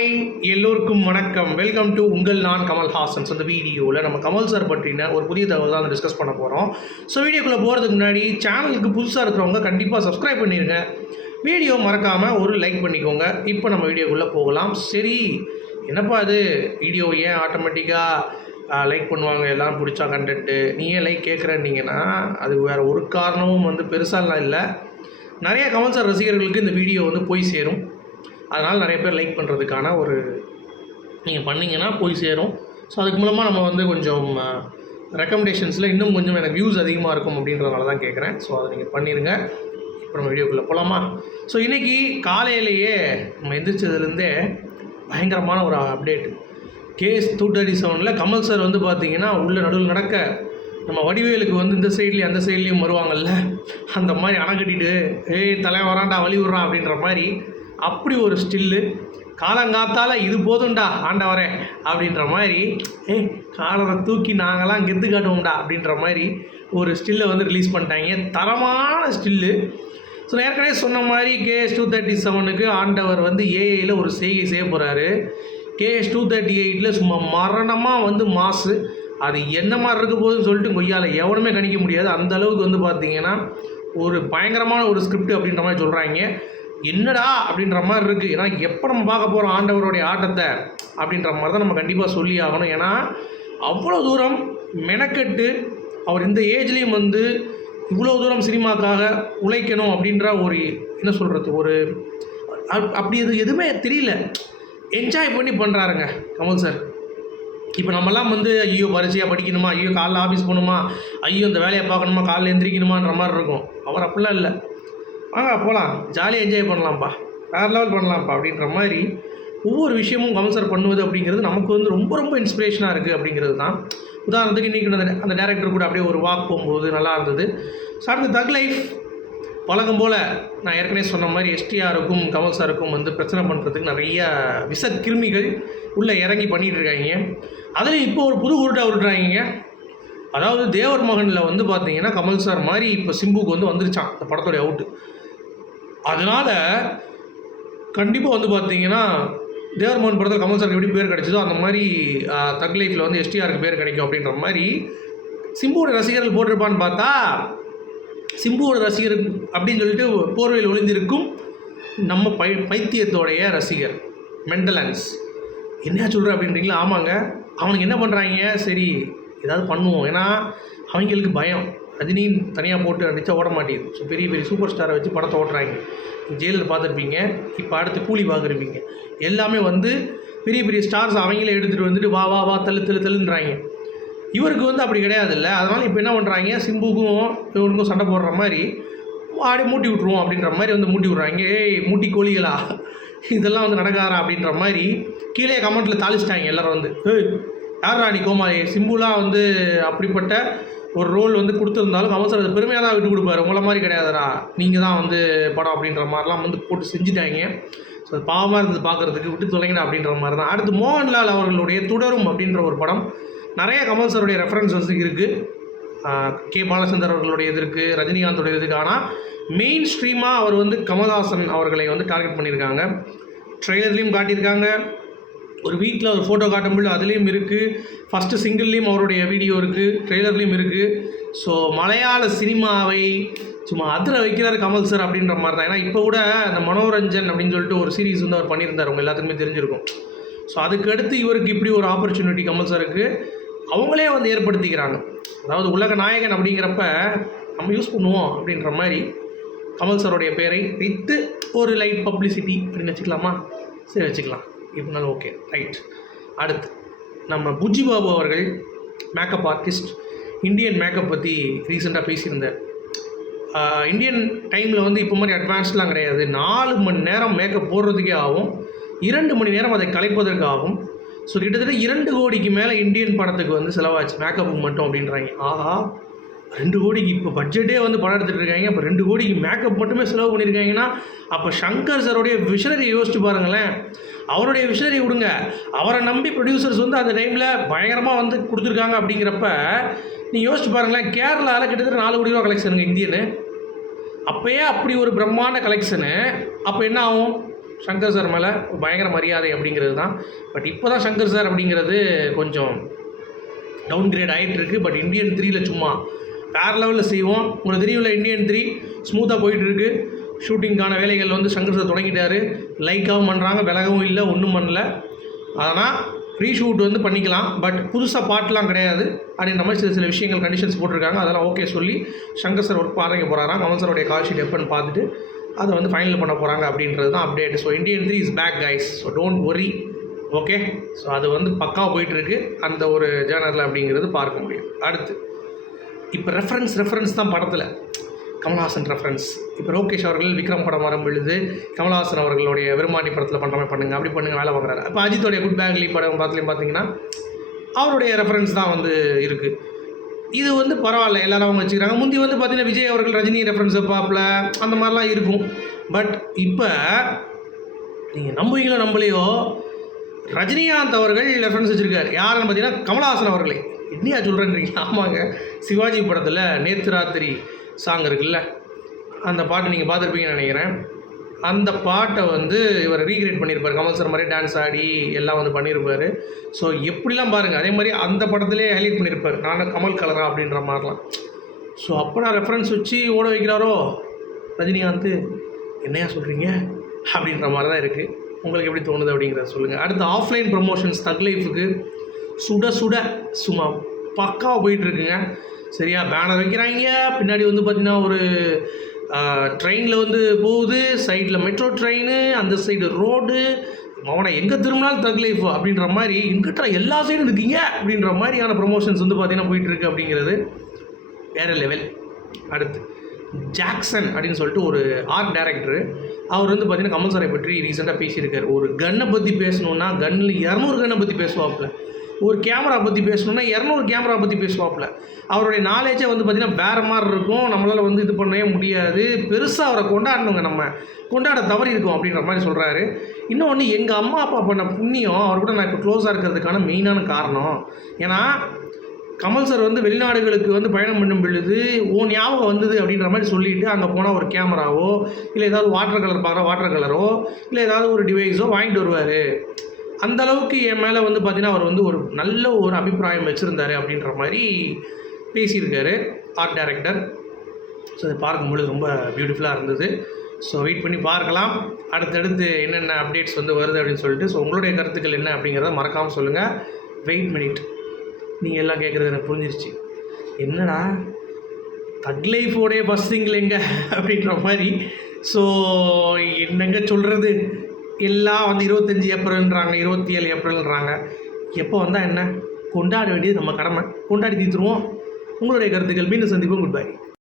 Hi எல்லோருக்கும் வணக்கம். Welcome to உங்கள் நான் கமல் ஹாசன்ஸ் அந்த வீடியோவில் நம்ம கமல் சார் பற்றின ஒரு புதிய தகவல் தான் டிஸ்கஸ் பண்ண போகிறோம் ஸோ வீடியோக்குள்ளே போகிறதுக்கு முன்னாடி சேனலுக்கு புதுசாக இருக்கிறவங்க கண்டிப்பாக சப்ஸ்கிரைப் பண்ணிடுங்க வீடியோ மறக்காமல் ஒரு லைக் பண்ணிக்கோங்க. இப்போ நம்ம வீடியோக்குள்ளே போகலாம். சரி என்னப்பா அது வீடியோ ஏன் ஆட்டோமேட்டிக்காக லைக் பண்ணுவாங்க? எல்லாம் பிடிச்சா கண்டென்ட்டு நீ ஏன் லைக் கேட்குறேன்னீங்கன்னா அது வேறு ஒரு காரணமும் வந்து பெருசாலாம் இல்லை. நிறைய கமல் சார் ரசிகர்களுக்கு இந்த வீடியோ வந்து போய் சேரும். அதனால் நிறைய பேர் லைக் பண்ணுறதுக்கான ஒரு நீங்கள் பண்ணிங்கன்னா போய் சேரும். ஸோ அதுக்கு மூலமாக நம்ம வந்து கொஞ்சம் ரெக்கமெண்டேஷன்ஸில் இன்னும் கொஞ்சம் எனக்கு வியூஸ் அதிகமாக இருக்கும் அப்படின்றதுனால தான் கேட்குறேன் ஸோ அதை நீங்கள் பண்ணிடுங்க இப்போ நம்ம வீடியோக்குள்ளே போகலாமா ஸோ இன்றைக்கி காலையிலேயே நம்ம எந்திரிச்சதுலேருந்தே பயங்கரமான ஒரு அப்டேட் கேஎஸ் டூ தேர்ட்டி செவனில் கமல் சார் வந்து பார்த்தீங்கன்னா உள்ள நடுவில் நடக்க நம்ம வடிவேலுக்கு வந்து இந்த சைட்லேயும் அந்த சைட்லேயும் வருவாங்கல்ல? அந்த மாதிரி அணை கட்டிட்டு ஏய் தலை வரான்டா வழி விட்றான் அப்படின்ற மாதிரி அப்படி ஒரு ஸ்டில்லு. காலங்காத்தால் இது போதும்டா ஆண்டவரே அப்படின்ற மாதிரி ஏ காலரை தூக்கி நாங்களாம் கெத்து காட்டுவோம்டா அப்படின்ற மாதிரி ஒரு ஸ்டில்லை வந்து ரிலீஸ் பண்ணிட்டாங்க. தரமான ஸ்டில்லு. ஸோ ஏற்கனவே சொன்ன மாதிரி கேஎஸ் டூ தேர்ட்டி செவனுக்கு ஆண்டவர் வந்து ஏஐயில் ஒரு செய்கை செய்ய போகிறாரு கேஎஸ் டூ தேர்ட்டி எயிட்டில் சும்மா மரணமாக வந்து மாசு. அது என்ன மாதிரி இருக்க போகுதுன்னு சொல்லிட்டு கொய்யால் எவனுமே கணிக்க முடியாது. அந்த அளவுக்கு வந்து பார்த்திங்கன்னா ஒரு பயங்கரமான ஒரு ஸ்கிரிப்ட் அப்படின்ற மாதிரி சொல்கிறாங்க என்னடா அப்படின்ற மாதிரி இருக்குது ஏன்னா எப்போ நம்ம பார்க்க போகிறோம் ஆண்டவருடைய ஆட்டத்தை அப்படின்ற மாதிரி தான் நம்ம கண்டிப்பாக சொல்லி ஆகணும். ஏன்னா அவ்வளோ தூரம் மெனக்கெட்டு அவர் இந்த ஏஜ்லேயும் வந்து இவ்வளோ தூரம் சினிமாக்காக உழைக்கணும் அப்படின்ற ஒரு என்ன சொல்கிறது ஒரு அப்- அப்படி அது எதுவுமே தெரியல. என்ஜாய் பண்ணி பண்ணுறாருங்க கமல் சார் இப்போ நம்மலாம் வந்து ஐயோ பரிச்சையாக படிக்கணுமா? ஐயோ காலைல ஆஃபீஸ் போகணுமா? ஐயோ இந்த வேலையை பார்க்கணுமா? காலைல எந்திரிக்கணுமான்ற மாதிரி இருக்கும். அவர் அப்படிலாம் இல்லை. வாங்க போகலாம் ஜாலியாக என்ஜாய் பண்ணலாம்ப்பா. வேறு லெவல் பண்ணலாம்ப்பா அப்படின்ற மாதிரி ஒவ்வொரு விஷயமும் கமல் சார் பண்ணுவது அப்படிங்கிறது நமக்கு வந்து ரொம்ப ரொம்ப இன்ஸ்பிரேஷனாக இருக்குது அப்படிங்கிறது தான். உதாரணத்துக்கு இன்றைக்கி அந்த அந்த டேரக்டர் கூட அப்படியே ஒரு வாக் போகும்போது நல்லா இருந்தது. சார் தக் லைஃப் பழகம் போல் நான் ஏற்கனவே சொன்ன மாதிரி எஸ்டிஆருக்கும் கமல் சாருக்கும் வந்து பிரச்சனை பண்ணுறதுக்கு நிறைய விஷ கிருமிகள் உள்ளே இறங்கி பண்ணிகிட்டு இருக்காங்க. அதில் இப்போ ஒரு புது உருட்டை உருட்டுறாங்க. அதாவது தேவர் மகனில் வந்து பார்த்தீங்கன்னா கமல் சார் மாதிரி இப்போ சிம்புக்கு வந்து வந்துருச்சான் அந்த படத்தோடைய அவுட்டு அதனால் கண்டிப்பாக வந்து பார்த்தீங்கன்னா தேவர் மகன் படத்தில் கமல் சாருக்கு எப்படி பேர் கிடைச்சதோ அந்த மாதிரி ஆஹ், தக் லைஃப்பில் வந்து எஸ்டிஆருக்கு பேர் கிடைக்கும் அப்படின்ற மாதிரி சிம்புவோட ரசிகர்கள் போட்டிருப்பான்னு பார்த்தா சிம்புவோட ரசிகர் அப்படின்னு சொல்லிட்டு போர்வையில் ஒளிந்திருக்கும் நம்ம பை பைத்தியத்தோடைய ரசிகர் மென்டலன்ஸ் என்ன சொல்கிற அப்படின்றீங்களா? ஆமாங்க. அவனுக்கு என்ன பண்ணுறாங்க சரி ஏதாவது பண்ணுவோம். ஏன்னா அவங்களுக்கு பயம். ரஜினி தனியாக போட்டு அடித்தா ஓட மாட்டேங்குது. ஸோ பெரிய பெரிய சூப்பர் ஸ்டாரை வச்சு படத்தை ஓட்டுறாங்க. ஜெயிலில் பார்த்துருப்பீங்க. இப்போ அடுத்து கூலி பார்க்குறப்பீங்க எல்லாமே வந்து பெரிய பெரிய ஸ்டார்ஸ் அவங்களே எடுத்துகிட்டு வந்துட்டு வா வா வா தள்ளு தள்ளு தள்ளுன்றாங்க. இவருக்கு வந்து அப்படி கிடையாது இல்லை அதனால் இப்போ என்ன பண்ணுறாங்க சிம்புக்கும் இவருக்கும் சண்டை போடுற மாதிரி ஆடி மூட்டி விட்ருவோம் அப்படின்ற மாதிரி வந்து மூட்டி விட்றாங்க. ஏய் மூட்டி கோழிகளா? இதெல்லாம் வந்து நடக்காரா அப்படின்ற மாதிரி கீழே கமெண்ட்டில் தாளிச்சிட்டாங்க எல்லோரும் வந்து. ஏய் யாரா நீ கோமாளி? சிம்புலாம் வந்து அப்படிப்பட்ட ஒரு ரோல் வந்து கொடுத்துருந்தாலும் கமல் சார் அது பெருமையாக தான் விட்டு கொடுப்பாரு. உங்களை மாதிரி கிடையாதுடா. நீங்கள் தான் வந்து படம் அப்படின்ற மாதிரிலாம் வந்து போட்டு செஞ்சுட்டாங்க. ஸோ அது பாவமாக இருந்தது பார்க்குறதுக்கு விட்டு தொலைங்கடா அப்படின்ற மாதிரி தான். அடுத்து மோகன்லால் அவர்களுடைய தொடரும் அப்படின்ற ஒரு படம். நிறைய கமல் சாருடைய ரெஃபரன்ஸ் வந்து இருக்குது கே பாலச்சந்தர் அவர்களுடைய இது இருக்குது ரஜினிகாந்தோடைய இதுக்கு ஆனால் மெயின் ஸ்ட்ரீமாக அவர் வந்து கமல்ஹாசன் அவர்களை வந்து டார்கெட் பண்ணியிருக்காங்க. ட்ரெய்லர்லேயும் காட்டியிருக்காங்க. ஒரு வீட்டில் ஒரு ஃபோட்டோ காட்டும்போது அதுலேயும் இருக்குது ஃபஸ்ட்டு சிங்கிள்லேயும் அவருடைய வீடியோ இருக்குது ட்ரெய்லர்லேயும் இருக்குது ஸோ மலையாள சினிமாவை சும்மா அதிர வைக்கிறார் கமல் சார் அப்படின்ற மாதிரி தான். ஏன்னா இப்போ கூட அந்த மனோரஞ்சன் அப்படின்னு சொல்லிட்டு ஒரு சீரீஸ் வந்து அவர் பண்ணியிருந்தார். உங்கள் எல்லாத்துக்குமே தெரிஞ்சிருக்கும். ஸோ அதுக்கடுத்து இவருக்கு இப்படி ஒரு ஆப்பர்ச்சுனிட்டி கமல் சாருக்கு அவங்களே வந்து ஏற்படுத்திக்கிறாங்க. அதாவது உலக நாயகன் அப்படிங்கிறப்ப நம்ம யூஸ் பண்ணுவோம் அப்படின்ற மாதிரி கமல் சாருடைய பேரை வைத்து ஒரு லைட் பப்ளிசிட்டி அப்படின்னு வச்சுக்கலாமா? சரி வச்சுக்கலாம். இப்படினாலும் ஓகே ரைட் அடுத்து நம்ம புஜி பாபு அவர்கள் மேக்கப் ஆர்டிஸ்ட் இந்தியன் மேக்கப் பற்றி ரீசெண்டாக பேசியிருந்தார். இந்தியன் டைமில் வந்து இப்போ மாதிரி அட்வான்ஸ்லாம் கிடையாது. நாலு மணி நேரம் மேக்கப் போடுறதுக்கே ஆகும். இரண்டு மணி நேரம் அதை கலைப்பதற்கு ஆகும். ஸோ கிட்டத்தட்ட இரண்டு கோடிக்கு மேலே இந்தியன் படத்துக்கு வந்து செலவாச்சு மேக்கப்புக்கு மட்டும் அப்படின்றாங்க. ஆஹா ரெண்டு கோடிக்கு இப்போ பட்ஜெட்டே வந்து படம் எடுத்துகிட்டு இருக்காங்க. அப்போ ரெண்டு கோடிக்கு மேக்கப் மட்டுமே செலவு பண்ணியிருக்காங்கன்னா அப்போ சங்கர் சாரோடைய விஷனரி யோசிச்சு பாருங்களேன். அவருடைய விஷனரி விடுங்க. அவரை நம்பி ப்ரொடியூசர்ஸ் வந்து அந்த டைமில் பயங்கரமாக வந்து கொடுத்துருக்காங்க அப்படிங்கிறப்ப நீ யோசிச்சு பாருங்களேன் கேரளாவில் கிட்டத்தட்ட நாலு கோடி ரூபா கலெக்ஷனுங்க இந்தியனு. அப்போயே அப்படி ஒரு பிரம்மாண்ட கலெக்ஷனு அப்போ என்ன ஆகும்? சங்கர் சார் மேலே பயங்கர மரியாதை அப்படிங்கிறது தான். பட் இப்போ தான் சங்கர் சார் அப்படிங்கிறது கொஞ்சம் டவுன் கிரேட் ஆகிட்டுருக்கு பட் இந்தியன் த்ரீயில் சும்மா வேறு லெவலில் செய்வோம். உங்களுக்கு தெரியும்ல இந்தியன் த்ரீ ஸ்மூத்தாக போயிட்டுருக்கு ஷூட்டிங்கான வேலைகள் வந்து சங்கர் சார் லைக்காகவும் பண்ணுறாங்க விலகவும் இல்லை ஒன்றும் பண்ணல. ஆனால் ரீஷூட் வந்து பண்ணிக்கலாம் பட் புதுசாக பாட்டெலாம் கிடையாது. அப்படின்ற மாதிரி சில சில விஷயங்கள் கண்டிஷன்ஸ் போட்டிருக்காங்க. அதெல்லாம் ஓகே சொல்லி சங்கர் சார் ஒர்க் பாருங்க போகிறாராம் கமல் சாரோடைய கால் ஷீட் எப்போன்னு பார்த்துட்டு அதை வந்து ஃபைனல் பண்ண போகிறாங்க அப்படின்றது தான் update so Indian three is back guys so don't worry okay so அது வந்து பக்காவாக போயிட்டுருக்கு. அந்த ஒரு ஜேர்னரில் அப்படிங்கிறது பார்க்க முடியும். அடுத்து இப்போ ரெஃபரன்ஸ் ரெஃபரன்ஸ் தான் படத்தில். கமல்ஹாசன் ரெஃபரன்ஸ் இப்போ லோகேஷ் அவர்கள் விக்ரம் படம் வரும் பொழுது கமல்ஹாசன் அவர்களுடைய விரும்பாண்டி படத்தில் பண்ணுற மாதிரி பண்ணுங்க அப்படி பண்ணுங்க வேலை பார்க்குறாரு. இப்போ அஜித்தோடைய குட் பேங்க்லி படம் பார்த்துலையும் பார்த்தீங்கன்னா அவருடைய ரெஃபரன்ஸ் தான் வந்து இருக்குது இது வந்து பரவாயில்ல எல்லாரும் அவங்க வச்சுக்கிறாங்க. முந்தி வந்து பார்த்தீங்கன்னா விஜய் அவர்கள் ரஜினி ரெஃபரன்ஸ் பார்ப்பல அந்த மாதிரிலாம் இருக்கும். பட் இப்போ நீங்கள் நம்புவீங்களோ நம்பலையோ ரஜினிகாந்த் அவர்கள் ரெஃபரன்ஸ் வச்சுருக்காரு. யாருன்னு பார்த்தீங்கன்னா கமலஹாசன் அவர்களே. என்னையா சொல்கிறேன்றீங்க ஆமாங்க. சிவாஜி படத்தில் நேத்து ராத்திரி சாங் இருக்குல்ல அந்த பாட்டு நீங்கள் பார்த்துருப்பீங்கன்னு நினைக்கிறேன். அந்த பாட்டை வந்து இவர் ரீக்ரியேட் பண்ணியிருப்பார். கமல் சார் மாதிரி டான்ஸ் ஆடி எல்லாம் வந்து பண்ணியிருப்பார். ஸோ எப்படிலாம் பாருங்கள் அதே மாதிரி அந்த படத்திலே ஹைலைட் பண்ணியிருப்பார். நான் கமல் கலரா அப்படின்ற மாதிரிலாம். ஸோ அப்போ நான் ரெஃபரன்ஸ் வச்சு ஓட வைக்கிறாரோ? ரஜினிகாந்த் என்னையா சொல்கிறீங்க அப்படின்ற மாதிரி தான் இருக்குது உங்களுக்கு எப்படி தோணுது அப்படிங்கிறத சொல்லுங்கள் அடுத்து ஆஃப்லைன் ப்ரொமோஷன்ஸ் தக் லைஃபுக்கு சுட சுட சும்மா பக்காவாக போயிட்டுருக்குங்க. சரியா? பேனர் வைக்கிறாங்க. பின்னாடி வந்து பார்த்திங்கன்னா ஒரு ட்ரெயினில் வந்து போகுது. சைடில் மெட்ரோ ட்ரெயின் அந்த சைடு ரோடு அவனை எங்கே திரும்பினாலும் தக் லைஃப் அப்படின்ற மாதிரி இங்கிட்ட எல்லா சைடும் இருக்கீங்க அப்படின்ற மாதிரியான ப்ரொமோஷன்ஸ் வந்து பார்த்திங்கன்னா போயிட்டுருக்கு அப்படிங்கிறது வேறு லெவல் அடுத்து ஜாக்சன் அப்படின்னு சொல்லிட்டு ஒரு ஆர்ட் டைரக்டர் அவர் வந்து பார்த்தீங்கன்னா கமல் சாரை பற்றி ரீசெண்டாக பேசியிருக்காரு. ஒரு கன்னை பற்றி பேசணுன்னா கன்னில் இரநூறு கன்னை பற்றி பேசுவாப்பில். ஒரு கேமரா பற்றி பேசணுன்னா இரநூறு கேமரா பற்றி பேசுவாப்புல. அவருடைய நாலேஜே வந்து பார்த்திங்கன்னா வேறு மாதிரி இருக்கும். நம்மளால் வந்து இது பண்ணவே முடியாது. பெருசாக அவரை கொண்டாடணுங்க நம்ம. கொண்டாட தவறி இருக்கும் அப்படின்ற மாதிரி சொல்கிறாரு இன்னொன்று எங்கள் அம்மா அப்பா பண்ண புண்ணியம் அவர் கூட நான் இப்போ க்ளோஸாக இருக்கிறதுக்கான மெயினான காரணம். ஏன்னா கமல் சார் வந்து வெளிநாடுகளுக்கு வந்து பயணம் பண்ணும் பொழுது ஓ ஞாபகம் வந்தது அப்படின்ற மாதிரி சொல்லிட்டு அங்கே போனால் ஒரு கேமராவோ இல்லை ஏதாவது வாட்டர் கலர் பார்க்குற வாட்டர் கலரோ இல்லை ஏதாவது ஒரு டிவைஸோ வாங்கிட்டு வருவார். அந்த அளவுக்கு என் மேலே வந்து பார்த்தீங்கன்னா அவர் வந்து ஒரு நல்ல ஒரு அபிப்பிராயம் வச்சுருந்தாரு அப்படின்ற மாதிரி பேசியிருக்காரு ஆர்ட் டைரக்டர் ஸோ அதை பார்க்கும்பொழுது ரொம்ப பியூட்டிஃபுல்லாக இருந்தது. ஸோ வெயிட் பண்ணி பார்க்கலாம். அடுத்தடுத்து என்னென்ன அப்டேட்ஸ் வந்து வருது அப்படின்னு சொல்லிட்டு ஸோ உங்களுடைய கருத்துக்கள் என்ன அப்படிங்கிறத மறக்காமல் சொல்லுங்கள் வெயிட் மினிட் நீங்கள் எல்லாம் கேட்குறது எனக்கு புரிஞ்சிருச்சு. என்னடா? தக் லைஃபோடைய பஸ்ஸிங்கில் அப்படின்ற மாதிரி. ஸோ என்னங்க சொல்கிறது எல்லாம் வந்து இருபத்தஞ்சி ஏப்ரல்ன்றாங்க இருபத்தி ஏழு ஏப்ரல்ன்றாங்க. எப்போ வந்தால் என்ன? கொண்டாட வேண்டியது நம்ம கடமை. கொண்டாடி தீர்த்துருவோம். உங்களுடைய கருத்துக்கள். மீண்டும் சந்திப்போம். Good bye